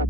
Hi,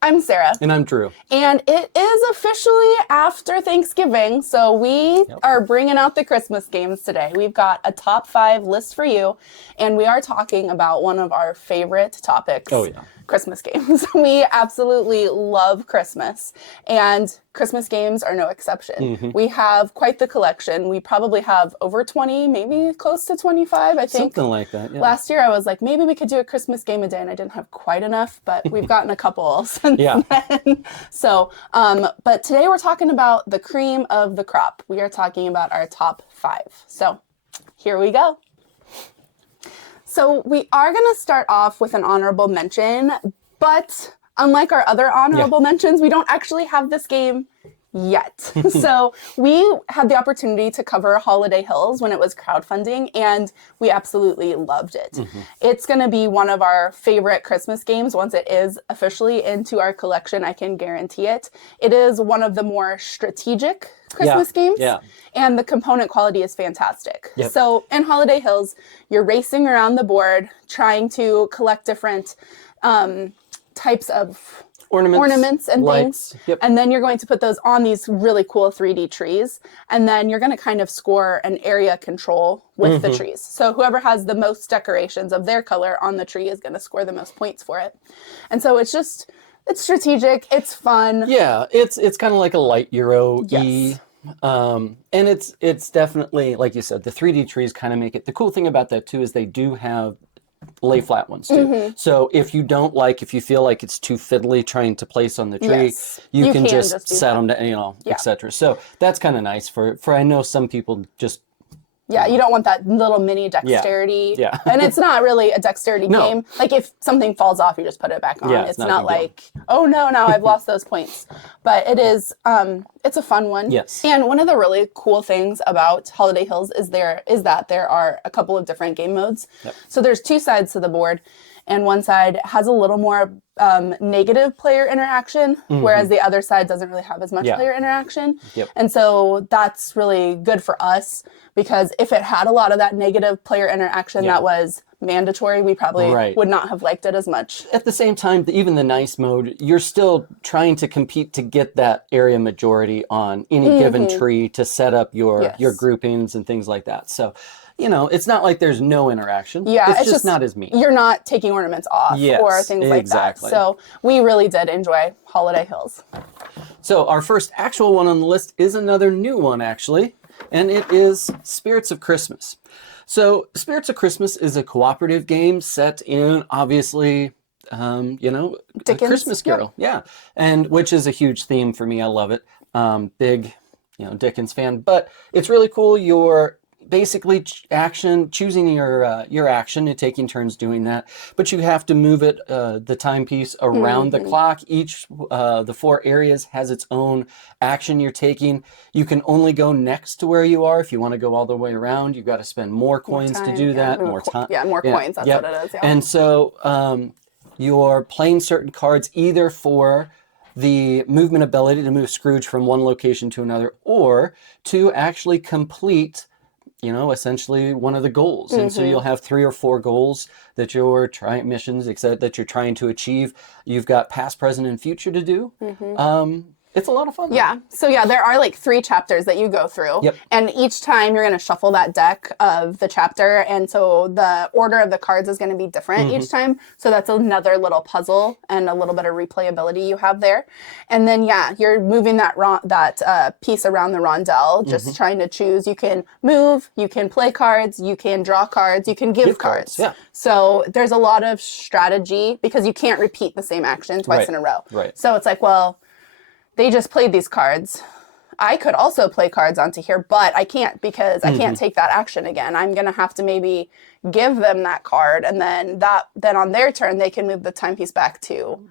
I'm Sarah. And I'm Drew. And it is officially after Thanksgiving, so we are bringing out the Christmas games today. We've got a top 5 list for you, and we are talking about one of our favorite topics. Oh, yeah. Christmas games. We absolutely love Christmas, and Christmas games are no exception. We have quite the collection. We probably have over 20, maybe close to 25, I think. Something like that, yeah. Last year I was like, maybe we could do a Christmas game a day, and I didn't have quite enough, but we've gotten a couple since then. So, but today we're talking about the cream of the crop. We are talking about our top 5. So here we go. So we are going to start off with an honorable mention, but unlike our other honorable mentions, we don't actually have this game yet. So we had the opportunity to cover Holiday Hills when it was crowdfunding, and we absolutely loved it. It's going to be one of our favorite Christmas games once it is officially into our collection. I can guarantee it. It is one of the more strategic Christmas games, and the component quality is fantastic. So in Holiday Hills, you're racing around the board trying to collect different types of ornaments and lights, things. And then you're going to put those on these really cool 3D trees. And then you're going to kind of score an area control with the trees. So whoever has the most decorations of their color on the tree is going to score the most points for it. And so it's strategic. It's fun. Yeah, it's kind of like a light Euro-y. And it's definitely, like you said, the 3D trees kind of make it. The cool thing about that, too, is they do have lay flat ones too. So if you feel like it's too fiddly trying to place on the tree, you can just set them to, etc. So that's kind of nice for I know some people just you don't want that little mini dexterity. And it's not really a dexterity game. Like if something falls off, you just put it back on. It's not like, oh no, now I've lost those points. But it is, it's a fun one. And one of the really cool things about Holiday Hills is that there are a couple of different game modes. So there's 2 sides to the board, and one side has a little more negative player interaction, whereas the other side doesn't really have as much player interaction. And so that's really good for us, because if it had a lot of that negative player interaction that was mandatory, we probably would not have liked it as much. At the same time, even the nice mode, you're still trying to compete to get that area majority on any given tree to set up your groupings and things like that. So, it's not like there's no interaction. It's just not as mean. You're not taking ornaments off or things like that. So we really did enjoy Holiday Hills. So our first actual one on the list is another new one, actually, and it is Spirits of Christmas. So Spirits of Christmas is a cooperative game set in, obviously, Dickens. A Christmas Carol. And which is a huge theme for me. I love it. Big, Dickens fan. But it's really cool. You're basically choosing your action and taking turns doing that, but you have to move it the timepiece around the clock. Each the 4 areas has its own action you're taking. You can only go next to where you are. If you want to go all the way around, you've got to spend more coins to do that. More time. More coins. That's what it is. And so you're playing certain cards either for the movement ability to move Scrooge from one location to another, or to actually complete essentially one of the goals. And so you'll have 3 or 4 goals that you're missions, etc., that you're trying to achieve. You've got past, present, and future to do. It's a lot of fun. So there are like 3 chapters that you go through. And each time you're going to shuffle that deck of the chapter. And so the order of the cards is going to be different each time. So that's another little puzzle and a little bit of replayability you have there. And then, you're moving that piece around the rondelle, just trying to choose. You can move, you can play cards, you can draw cards, you can give cards. So there's a lot of strategy, because you can't repeat the same action twice in a row. So it's like, well, they just played these cards. I could also play cards onto here, but I can't, because I can't take that action again. I'm going to have to maybe give them that card, and then on their turn, they can move the timepiece back to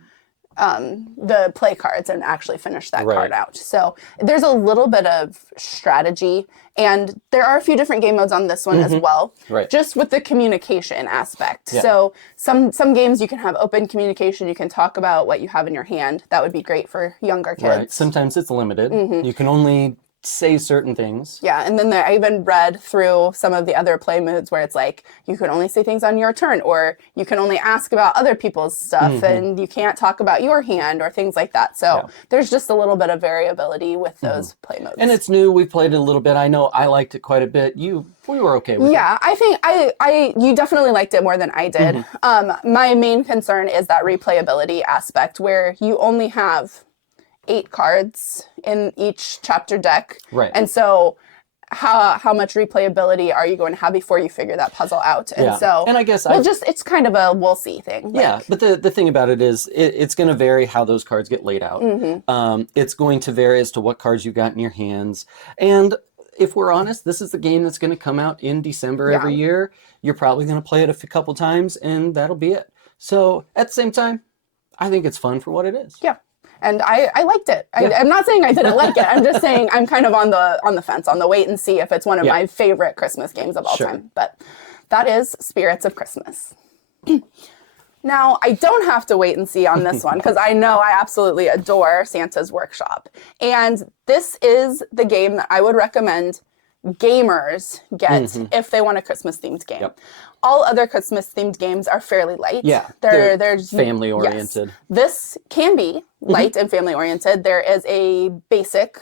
the play cards and actually finish that card out. So there's a little bit of strategy, and there are a few different game modes on this one as well, just with the communication aspect. So some games you can have open communication. You can talk about what you have in your hand. That would be great for younger kids. Sometimes it's limited. You can only say certain things. Yeah, and then I even read through some of the other play modes where it's like you can only say things on your turn, or you can only ask about other people's stuff, and you can't talk about your hand or things like that. So there's just a little bit of variability with those play modes. And it's new. We played it a little bit. I know I liked it quite a bit. We were okay with it. Yeah, I think you definitely liked it more than I did. My main concern is that replayability aspect where you only have 8 cards in each chapter deck. Right. And so how much replayability are you going to have before you figure that puzzle out? And so and I guess it's kind of a we'll see thing. Yeah, but the thing about it is it's going to vary how those cards get laid out. It's going to vary as to what cards you got in your hands. And if we're honest, this is the game that's going to come out in December every year. You're probably going to play it a couple times, and that'll be it. So at the same time, I think it's fun for what it is. Yeah. And I liked it. I'm not saying I didn't like it. I'm just saying I'm kind of on the fence, on the wait and see if it's one of my favorite Christmas games of all time. But that is Spirits of Christmas. Now, I don't have to wait and see on this one because I know I absolutely adore Santa's Workshop. And this is the game that I would recommend gamers get if they want a Christmas-themed game. All other Christmas-themed games are fairly light. Yeah, they're family-oriented. Yes. This can be light and family-oriented. There is a basic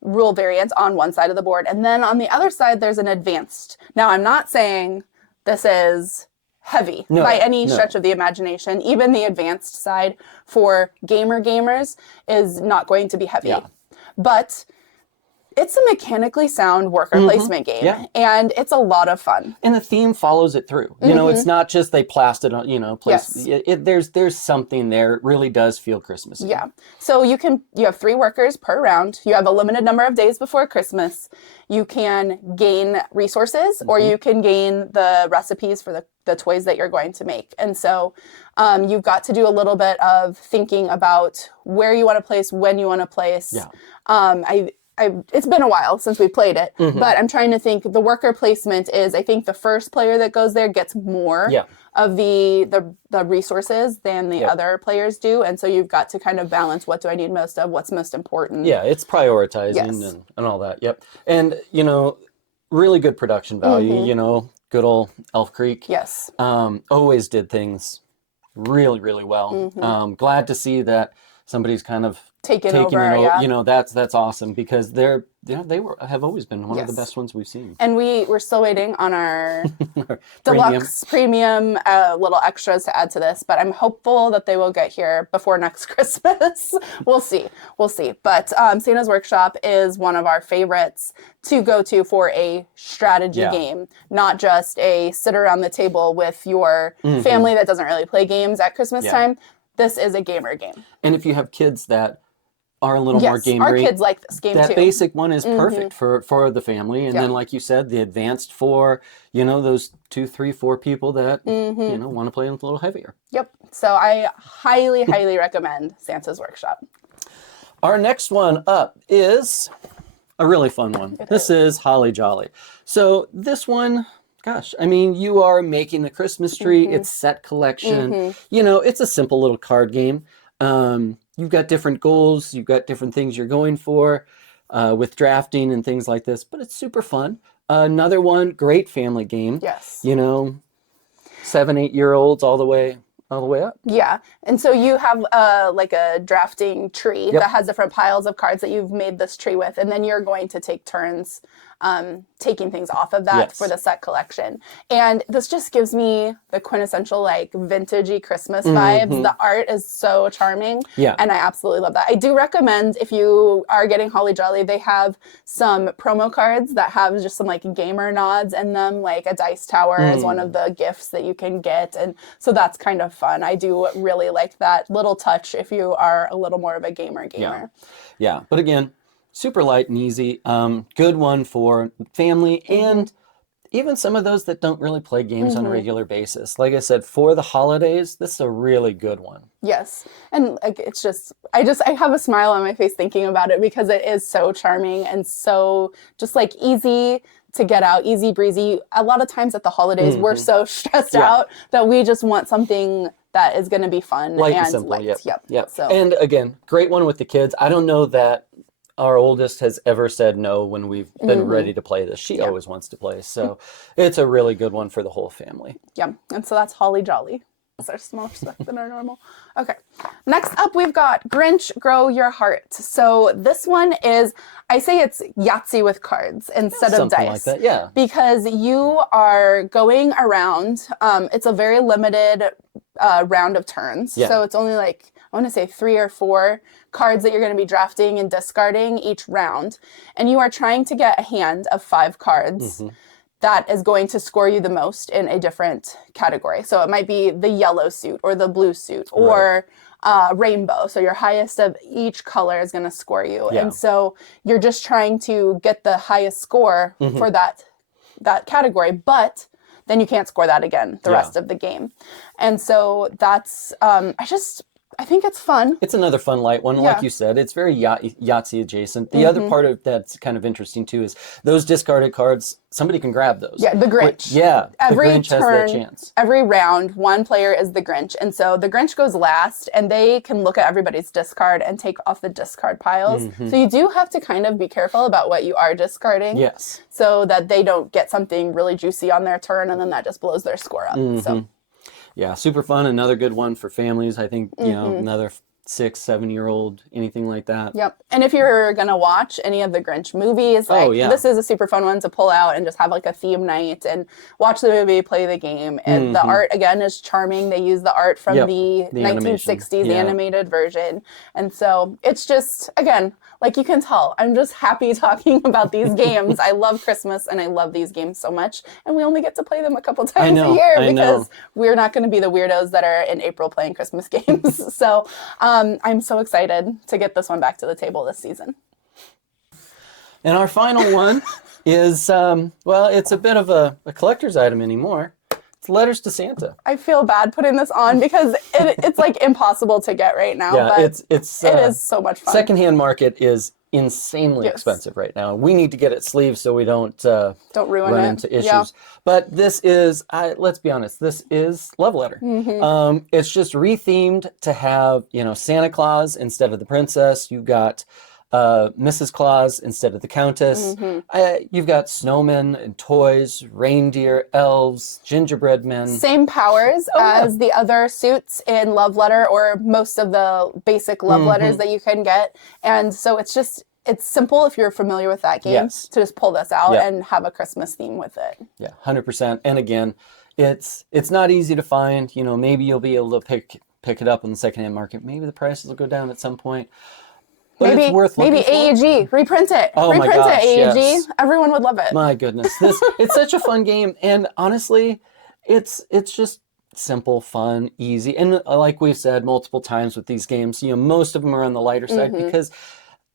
rule variant on one side of the board, and then on the other side, there's an advanced. Now, I'm not saying this is heavy by any stretch of the imagination. Even the advanced side for gamers is not going to be heavy. But it's a mechanically sound worker placement game, and it's a lot of fun. And the theme follows it through. You know, it's not just they plastered on, there's something there. It really does feel Christmassy. Yeah. So you have 3 workers per round. You have a limited number of days before Christmas. You can gain resources, or you can gain the recipes for the toys that you're going to make. And so you've got to do a little bit of thinking about where you want to place, when you want to place. It's been a while since we played it, but I'm trying to think. The worker placement is, I think the first player that goes there gets more of the resources than the other players do. And so you've got to kind of balance, what do I need most of, what's most important. Yeah, it's prioritizing and all that. Yep. And, really good production value, good old Elf Creek. Yes. Always did things really, really well. Glad to see that somebody's kind of taking over. That's awesome, because they have always been one of the best ones we've seen. And we're still waiting on our deluxe premium little extras to add to this, but I'm hopeful that they will get here before next Christmas. We'll see. But Santa's Workshop is one of our favorites to go to for a strategy game, not just a sit around the table with your family that doesn't really play games at Christmas time. This is a gamer game. And if you have kids that are a little more gamery, our kids like this game too. That basic one is perfect for the family. And then, like you said, the advanced for, those 2, 3, 4 people that, want to play a little heavier. Yep. So I highly, highly recommend Santa's Workshop. Our next one up is a really fun one. This is Holly Jolly. So this one, gosh, I mean, you are making the Christmas tree. It's set collection. It's a simple little card game. You've got different goals. You've got different things you're going for with drafting and things like this. But it's super fun. Another one, great family game. Yes. 7, 8-year-olds all the way up. Yeah. And so you have like a drafting tree that has different piles of cards that you've made this tree with. And then you're going to take turns taking things off of that for the set collection. And this just gives me the quintessential like vintagey Christmas vibes. The art is so charming. Yeah. And I absolutely love that. I do recommend, if you are getting Holly Jolly, they have some promo cards that have just some like gamer nods in them, like a dice tower is one of the gifts that you can get. And so that's kind of fun. I do really like that little touch if you are a little more of a gamer. Yeah. But again, super light and easy. Good one for family and even some of those that don't really play games on a regular basis. Like I said, for the holidays, this is a really good one. Yes. And like, it's just, I have a smile on my face thinking about it because it is so charming and so just like easy to get out, easy breezy. A lot of times at the holidays, we're so stressed out that we just want something that is going to be fun and simple. Yep. So. And again, great one with the kids. I don't know that our oldest has ever said no when we've been ready to play this. She always wants to play. So it's a really good one for the whole family. Yeah. And so that's Holly Jolly. Our smaller spec than our normal. Okay. Next up, we've got Grinch Grow Your Heart. So this one is, I say it's Yahtzee with cards instead of dice. Something like that, yeah. Because you are going around. It's a very limited round of turns. Yeah. So it's only like, I want to say 3 or 4 cards that you're going to be drafting and discarding each round. And you are trying to get a hand of 5 cards. That is going to score you the most in a different category. So it might be the yellow suit or the blue suit or rainbow. So your highest of each color is going to score you. Yeah. And so you're just trying to get the highest score for that category, but then you can't score that again the rest of the game. And so that's, I think it's fun. It's another fun light one. Like you said, it's very Yahtzee adjacent. The other part of that's kind of interesting too is those discarded cards, somebody can grab those. Yeah, the Grinch. Every the Grinch turn, has that chance. Every round, one player is the Grinch. And so the Grinch goes last and they can look at everybody's discard and take off the discard piles. So you do have to kind of be careful about what you are discarding. Yes. So that they don't get something really juicy on their turn and then that just blows their score up. So. Yeah, super fun. Another good one for families. I think, you know, another 6-7-year-old, anything like that. Yep. And if you're going to watch any of the Grinch movies, like this is a super fun one to pull out and just have like a theme night and watch the movie, play the game. And the art, again, is charming. They use the art from the 1960s animated version. And so it's just, again, like you can tell, I'm just happy talking about these games. I love Christmas and I love these games so much. And we only get to play them a couple times a year because we're not going to be the weirdos that are in April playing Christmas games. So I'm so excited to get this one back to the table this season. And our final one is, well, it's a bit of a collector's item anymore. It's Letters to Santa. I feel bad putting this on because it's like impossible to get right now. Yeah, but it is so much fun. Secondhand market is insanely expensive right now. We need to get it sleeved so we don't ruin run into issues. Yeah. But this is, let's be honest, this is Love Letter. It's just rethemed to have, you know, Santa Claus instead of the princess. You've got Mrs. Claus instead of the Countess. You've got snowmen and toys, reindeer, elves, gingerbread men. Same powers as the other suits in Love Letter or most of the basic Love Letters that you can get. And so it's simple if you're familiar with that game to just pull this out and have a Christmas theme with it. Yeah, 100%. And again, it's not easy to find. You know, maybe you'll be able to pick it up on the secondhand market. Maybe the prices will go down at some point. But it's worth looking for. AEG, reprint it. Oh reprint my gosh, it, AEG. Yes. Everyone would love it. My goodness. It's such a fun game. And honestly, it's just simple, fun, easy. And like we've said multiple times with these games, you know, most of them are on the lighter side because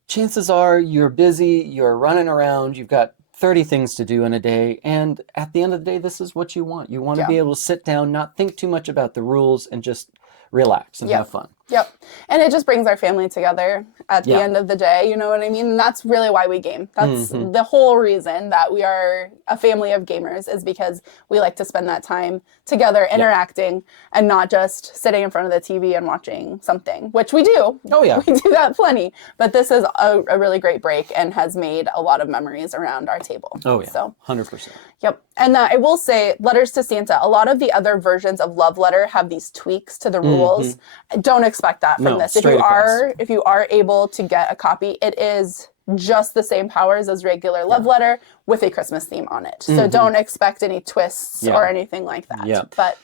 chances are you're busy, you're running around, you've got 30 things to do in a day. And at the end of the day, this is what you want. You want to be able to sit down, not think too much about the rules and just relax and have fun. Yep. And it just brings our family together at the end of the day. You know what I mean? And that's really why we game. That's the whole reason that we are a family of gamers is because we like to spend that time together interacting and not just sitting in front of the TV and watching something, which we do. Oh, yeah. We do that plenty. But this is a really great break and has made a lot of memories around our table. Oh, yeah. So 100%. Yep. And I will say, Letters to Santa, a lot of the other versions of Love Letter have these tweaks to the rules. Don't expect that from this. If you are able to get a copy, it is just the same powers as regular Love Letter with a Christmas theme on it. So don't expect any twists or anything like that. Yeah. But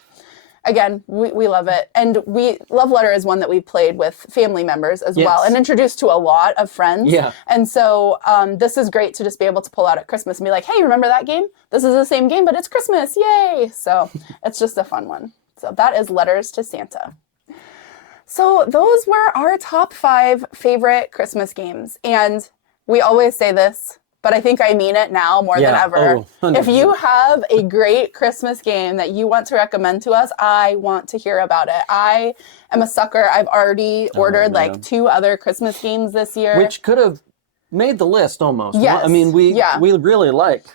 again, we love it. And Love Letter is one that we've played with family members as well and introduced to a lot of friends. Yeah. And so this is great to just be able to pull out at Christmas and be like, hey, remember that game? This is the same game, but it's Christmas. Yay. So it's just a fun one. So that is Letters to Santa. So those were our top 5 favorite Christmas games. And we always say this, but I think I mean it now more than ever. Oh, if you have a great Christmas game that you want to recommend to us, I want to hear about it. I am a sucker. I've already ordered like 2 other Christmas games this year. Which could have made the list almost. Yes. I mean, we really like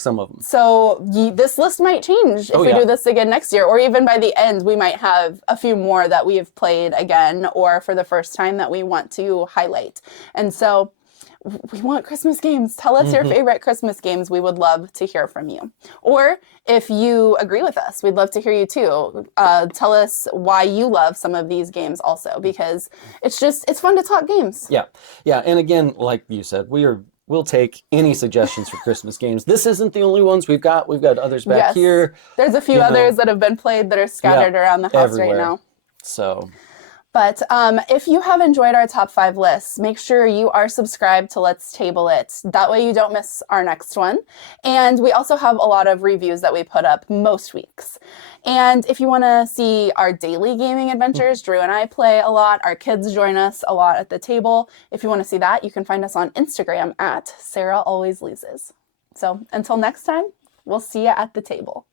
some of them. So this list might change if we do this again next year, or even by the end, we might have a few more that we have played again or for the first time that we want to highlight. And so we want Christmas games. Tell us your favorite Christmas games. We would love to hear from you. Or if you agree with us, we'd love to hear you too. Tell us why you love some of these games also, because it's fun to talk games. Yeah. Yeah. And again, like you said, we'll take any suggestions for Christmas games. This isn't the only ones we've got. We've got others back here. There's a few others that have been played that are scattered around the house everywhere. right now. So... But if you have enjoyed our top 5 lists, make sure you are subscribed to Let's Table It. That way you don't miss our next one. And we also have a lot of reviews that we put up most weeks. And if you want to see our daily gaming adventures, Drew and I play a lot. Our kids join us a lot at the table. If you want to see that, you can find us on Instagram at Sarah Always Loses. So until next time, we'll see you at the table.